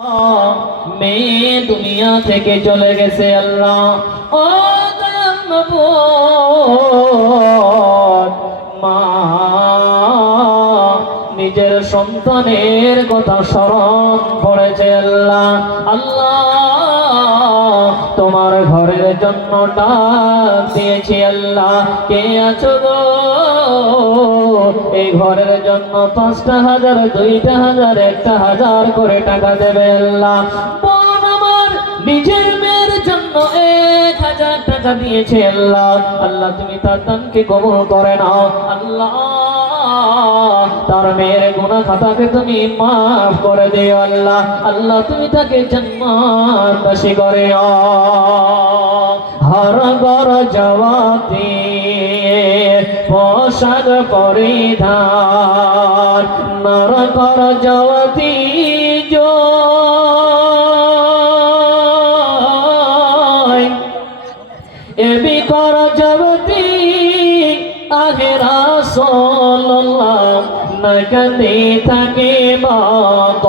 মেয়ে দুনিয়া থেকে চলে গেছে আল্লাহ। ও দয়াল মাবুদ, মা নিজের সন্তানের কথা স্মরণ পড়েছে আল্লাহ। আল্লাহ তোমার ঘরের জন্য ডাক দিয়েছি আল্লাহ। কে আছো গো? এই ঘরের জন্য ৫,০০০, ২,০০০, ১,০০০ করে টাকা দেবে আল্লাহ। বোন আমার নিজের মেয়ের জন্য ১,০০০ টাকা দিয়েছে আল্লাহ। আল্লাহ তুমি তার দানকে কবুল করে নাও আল্লাহ। তার মেয়ের গুনাহ খাতাকে তুমি মাফ করে দিও আল্লাহ। আল্লাহ তুমি তাকে জান্নাতবাসী করে হর ঘর জওয়াতি পোশাক পরিধান নর ঘর জওয়াতি জয় এবি কর জওয়াতি আগে রাসূলুল্লাহ নগদি থাকে বকল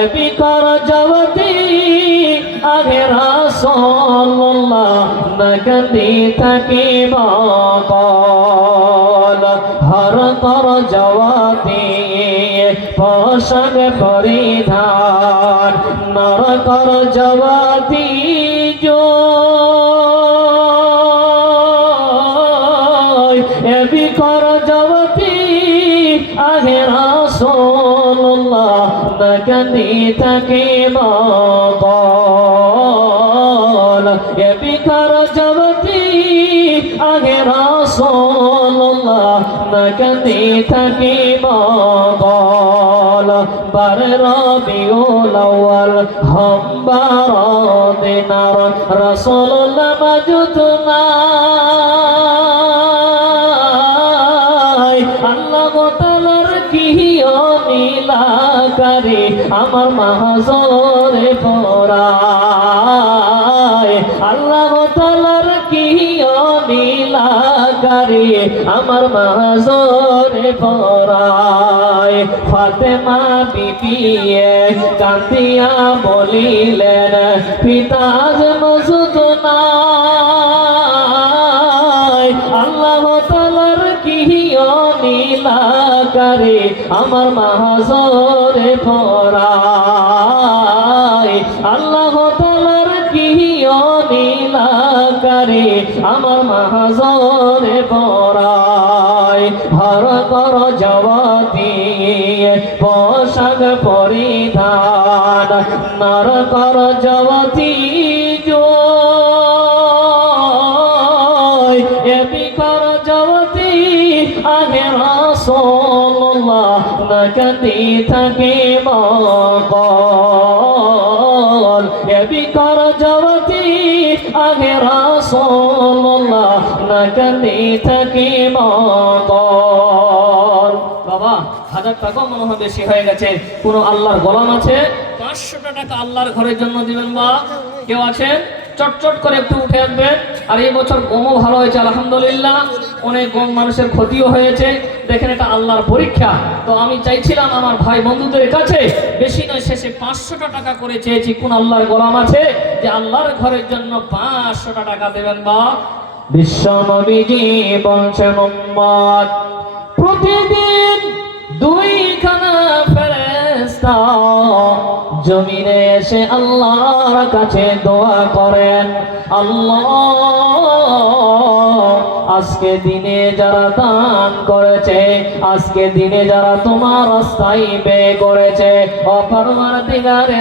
এবি কর জওয়াতি আগে রাসূলুল্লাহ নগদি থাকে বকল হর কর জওয়াতি পোশাক পরিধান নর কর জওয়াতি জয় এবি কর জওয়াতি আগে রাসূলুল্লাহ নগদি থাকে বকল এবি কর জওয়াতি আগে রাসূলুল্লাহ নগদি থাকে বকল বার রবিউল আউয়াল হামবার দিনার রাসূলুল্লাহ মওজুদ নাই। আল্লাহ তাআলার কি নীলাকারী আমার মাহজরে পড়ায়। আল্লাহ তাআলার কি নীলাকারী আমার মাহজরে পড়ায়। ফাতেমা বিবি কান্দিয়া বলিলেন পিতা যে মওজুদ নাই। আল্লাহ তাআলার কি নীলাকারী আমার মাহজরে পড়ায়। আল্লাহ তাআলার কি নীলাকারী আমার মাহজরে পড়ায়। হর কর জওয়াতি পোশাক পরিধান নর কর জওয়াতি জয় এবি কর জওয়াতি আগে রাসূলুল্লাহ নগদি থাকে বকল এবি কর জওয়াতি আগে রাসূলুল্লাহ নগদি থাকে বকল। বাবা ১,০০০ টাকা মনে হয় বেশি হয়ে গেছে। কোন আল্লাহর গোলাম আছে ৫০০ টাকা আল্লাহর ঘরের জন্য দিবেন? বা কেউ আছেন? চটচট করে একটু উঠে আসবেন। আর এই বছর গমও ভালো হয়েছে আলহামদুলিল্লাহ। অনেক গম মানুষের ক্ষতিও হয়েছে। দেখেন এটা আল্লাহর পরীক্ষা। তো আমি চাইছিলাম আমার ভাই বন্ধুদের কাছে বেশি নয় শেষে ৫০০ টাকা করে চেয়েছি। কোন আল্লাহর গোলাম আছে যে আল্লাহর ঘরের জন্য ৫০০ টাকা দেবেন? বা বিশ্ব নবীজি বলছেন উম্মত প্রতিদিন ২খানা ফেরেশতা জমিনে এসে আল্লাহর কাছে দোয়া করেন, আল্লাহ আজকে দিনে যারা দান করেছে, আজকে দিনে যারা তোমার রাস্তায় ব্যয় করেছে, পরওয়ারদিগারে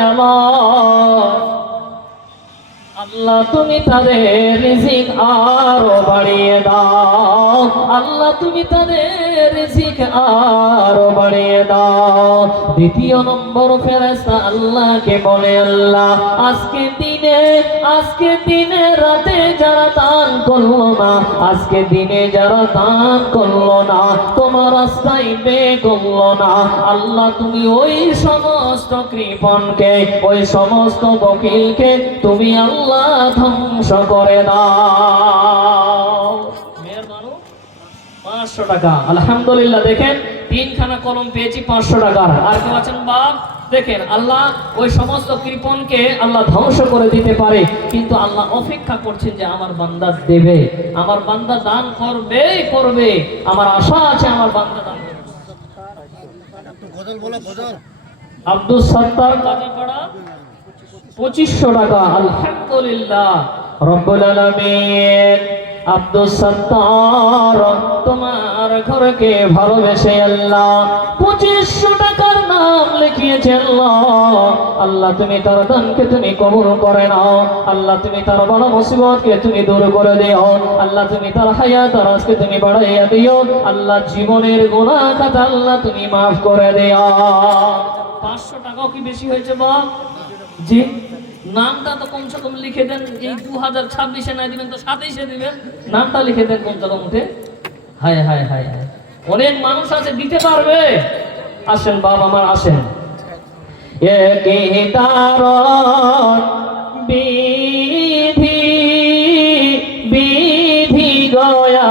আল্লাহ তুমি তাদের রিজিক আরো বাড়িয়ে দাও। আল্লাহ তুমি তাদের রিজিক আরো বাড়িয়ে দাও। দ্বিতীয় নম্বর ফেরেশতা আল্লাহকে বলে, আল্লাহ আজকে দিনে রাতে যারা দান করলো না, আজকে দিনে যারা দান করলো না, তোমার রাস্তায় ব্যয় করলো না, আল্লাহ তুমি ওই সমস্ত কৃপণকে, ওই সমস্ত বকিলকে তুমি আল্লাহ ধ্বংস করে দাও। মেয়ের মানুষ 500 টাকা। আলহামদুলিল্লাহ, দেখেন 3খানা কলম পেয়েছি 500 টাকার। আর কেউ আছেন বাপ? দেখেন আল্লাহ ওই সমস্ত কৃপণকে আল্লাহ ধ্বংস করে দিতে পারে, কিন্তু আল্লাহ অপেক্ষা করছেন যে আমার বান্দা দেবে, আমার বান্দা দান করবে করবে। আমার আশা আছে আমার বান্দা দান করবে। আব্দুল সত্তার কাজীপাড়া 2500 টাকা। আলহামদুলিল্লাহ রব্বুল আলামিন। আব্দুল সত্তার তোমার ঘরকে ভালোবেসে আল্লাহ 2500 টাকার নাম লিখিয়েছে আল্লাহ। আল্লাহ তুমি তার দানকে তুমি কবুল করে নাও। আল্লাহ তুমি তার বড় মুসিবতকে তুমি দূর করে দিও। আল্লাহ তুমি তার হায়াত রাজকে তুমি বাড়াইয়া দিও। আল্লাহ জীবনের গুনাহ খাতা আল্লাহ তুমি মাফ করে দিও। 500 টাকাও কি বেশি হয়েছে বা? জি, নামটা তো কমসে কম লিখে দেন। এই 2026-এ না দিবেন তো 27-এ দিবেন। নামটা লিখে দেন কমসে কম উঠে। হায় হায় হায় হায়, অনেক মানুষ আছে দিতে পারবে। আসেন বাবা আমার, আসেন। একই তারণ বিধি বিধি গয়া